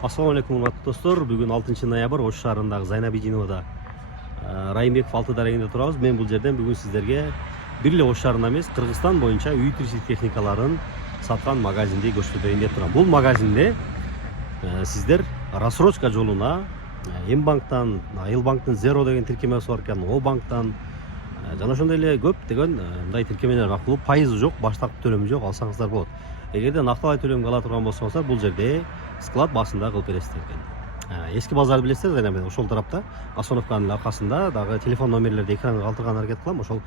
Ассаламу алейкум, урматтуу достор. Бүгүн 6 ноябрь Ош шаарындагы Зайнабидиновада Райымбеков 6 дарегинде турабыз. Мен бул жерден бүгүн сиздерге бир эле Ош шаарында эмес, Кыргызстан боюнча үй тиричилик техникаларын саткан магазинди көрсөтөйүн деп турам. Бул магазинде сиздер рассрочка жолуна М-банктан, Айыл-банктын Zero деген тиркемеси бар экен, О-банктан жана ошондой эле көптөгөн мындай тиркемелер аркылуу пайызы жок, баштапкы төлөмү жок алсаңыздар болот. Эгерде накталай төлөмгө ала турган болсоңуздар, бул жерде склад басында кылып бересиздер экен. Эски базарды билесиздер, Зайнаб, ошол тарапта Асоновканын аркасында дагы телефон номерлерди экранга калтырганга аракет кылам. Ошол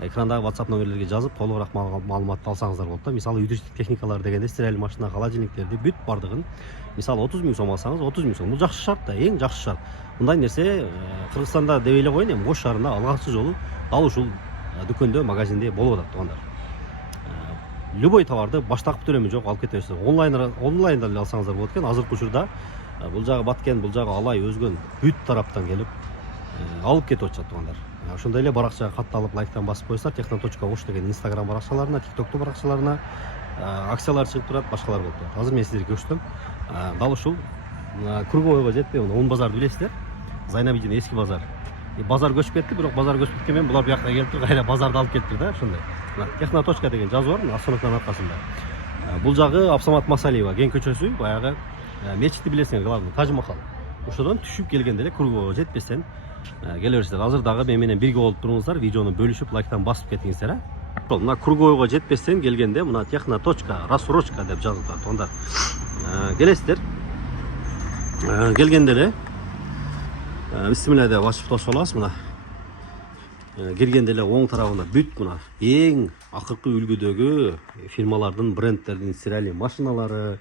экрандагы WhatsApp номерлерге жазып, толугураак маалыматты алсаңыздар болот да. Мисалы, үй тиричилик техникалар дегенде стиральный машина, холодильниктерди бүт бардыгын, мисалы 30 000 сом алсаңыз, 30 000 сом. Бул жакшы шарт да, эң жакшы шарт. Мындай нерсе Кыргызстанда деп эле коеюн, эми Ош шаарында алгачкы жолу дал ушул дүкөндө, магазинде болуп атат туугандар. Любой товарды баштапкы төлөмү жок алып кете бересиздер. Онлайнда эле алсаңыздар болот экен. Азыркы учурда бул жагы Баткен, бул жагы Алай, Өзгөн бүт тараптан келип алып кетип атышат туугандар. Ошондой эле баракчага катталып, лайктан басып коюңуздар. Техно.Ош деген Instagram баракчаларына, TikTok баракчаларына акциялар чыгып турат, башкалар болуп турат. Азыр мен сиздерге көрсөтөм. Дал ушул Круговойго жетпей, он базарды билесиздер. Зайнабидин эски базар. Базар көчүп кетти, бирок базар көчүп кеткенмен булар бияка келип туруп кайра базарды алып кетти да, ошондой. Техно.Точка деген жазуу бар, Асоновканын аркасында. Бул жагы Абсамат Масалиева кен көчөсү, баягы мечитти билесиңер, главный Тажмахал. Ошодон түшүп келгенде эле Круговойго жетпестен келе бересиздер. Азыр дагы мен менен бирге болуп туруңуздар, видеону бөлүшүп, лайктан басып кетиңиздер, Мына Круговойго жетпестен келгенде мына Техно.Точка, рассрочка деп жазылып турат. Онда келесиздер. Келгенде эле бисмилля деп ачып тосуп аласыз. Мына киргенде эле оң тарабында бүт мына эң акыркы үлгүдөгү фирмалардын, брендтердин стиральный машиналары,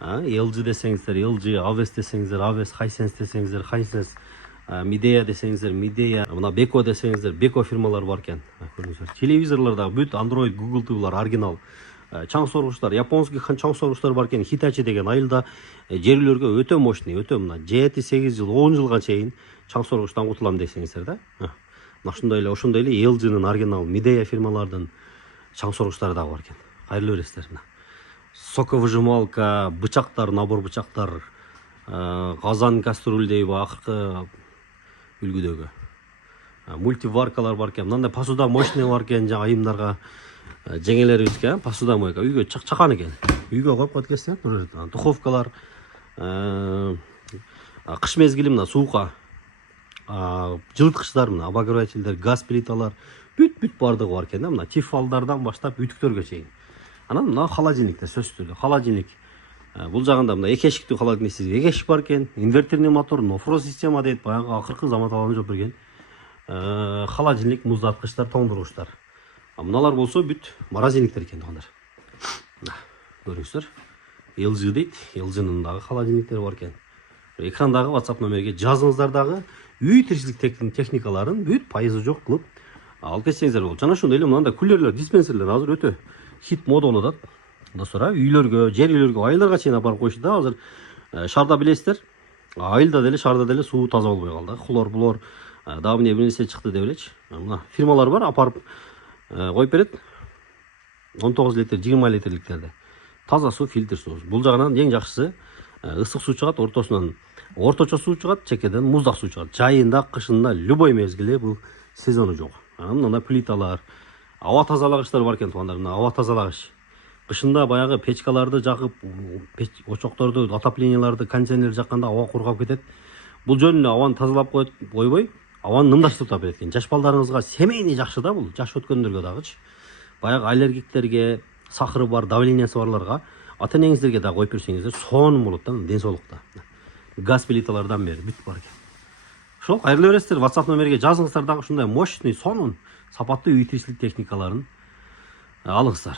LG десеңиздер, LG, Aves десеңиздер, Aves, Hisense десеңиздер, Hisense, Midea десеңиздер, Midea, мына Beko десеңиздер, Beko фирмалары бар экен. Көрүңүздөр. Телевизорларда бүт Android, Google TV-лар оригинал. Чаң соргучтар, японский чаң соргучтар бар экен. Hitachi деген айылда жер үйлөргө өтө мощный, өтө мына 7-8 жыл, 10 жылга чейин чаң соргучтан кутулам десеңиздер да. Ошондой эле LG-нын оригинал, Midea фирмалардын чаң соргучтары дагы бар экен. Кайрылып бересиздер. Соковыжималка, бычактар, набор бычактар, казан, кастрюль дейби акыркы үлгүдөгү. Мультиваркалар бар экен. Мындай посуда мощный бар экен, жана айымдарга жеңелерибизге посудомойка үйгө чакан экен. Үйгө коюп коет экенсиң, духовкалар, кыш мезгили мына суукка жылыткычтар, мына обогревательдер, газ плиталар бүт бардыгы бар экен да. Мына тефалдардан баштап ütүктөргө чейин. Анан мына холодильниктер сөзсүз түрдө. Холодильник бул жагында мына эки эшиктүү холодильник сизге эки эшик бар экен. Инвертерный мотор, нофрост система дейт, баягы акыркы заман талабын жооп берген. Холодильник, муздаткычтар, тоңдургучтар. Мыналар болсо бүт морозильниктер экен туугандар. Көрүңүздөр. LG дейт, LG-нын дагы холодильниктери бар экен. Экрандагы WhatsApp номерге жазыңыздар дагы үй тиричилик техникаларын бүт пайызы жок кылып алып кетсеңиздер болот. Жана ошондой эле мындай кулерлер, диспенсерлер азыр өтө хит мода болуп атат. Достор, үйлөргө, жер үйлөргө, айылдарга чейин апарып коюшат да. Азыр шаарда билесиздер, айылда деле, шаарда деле суу таза болбой калды. Хлор, дагы бир нерсе чыкты деп элечи. Мына фирмалар бар, апарып коюп берет. 19 литр, 20 литрликтерди. Таза суу, фильтр суу. Бул жагынан эң жакшысы ысык суу чыгат, ортосунан орточо суу чыгат, чекеден муздак суу чыгат. Жайында, кышында, любой мезгилде бул сезону жок. Мына плиталар, аба тазалагычтар бар экен туугандар. Мына аба тазалагыч. Кышында баягы печкаларды жакып, очокторду, отопленияларды, кондиционер жакканда аба кургап кетет. Бул жөн эле абаны тазалап койбой, абаны нымдаштырып берет экен. Жаш балдарыңызга семейный жакшы да бул, жаш өткөндөргө дагычы. Баягы аллергиктерге, сахары бар, давлениясы барларга, ата-энеңиздерге да коюп берсеңиздер, сонун болот да, ден соолукта. Газ плиталардан бери бүт бар экен. Ошол кайрылып бересиздер, WhatsApp номерге жазыңыздар дагы ушундай мощный, сонун, сапаттуу үй тиричилик техникаларын алыңыздар.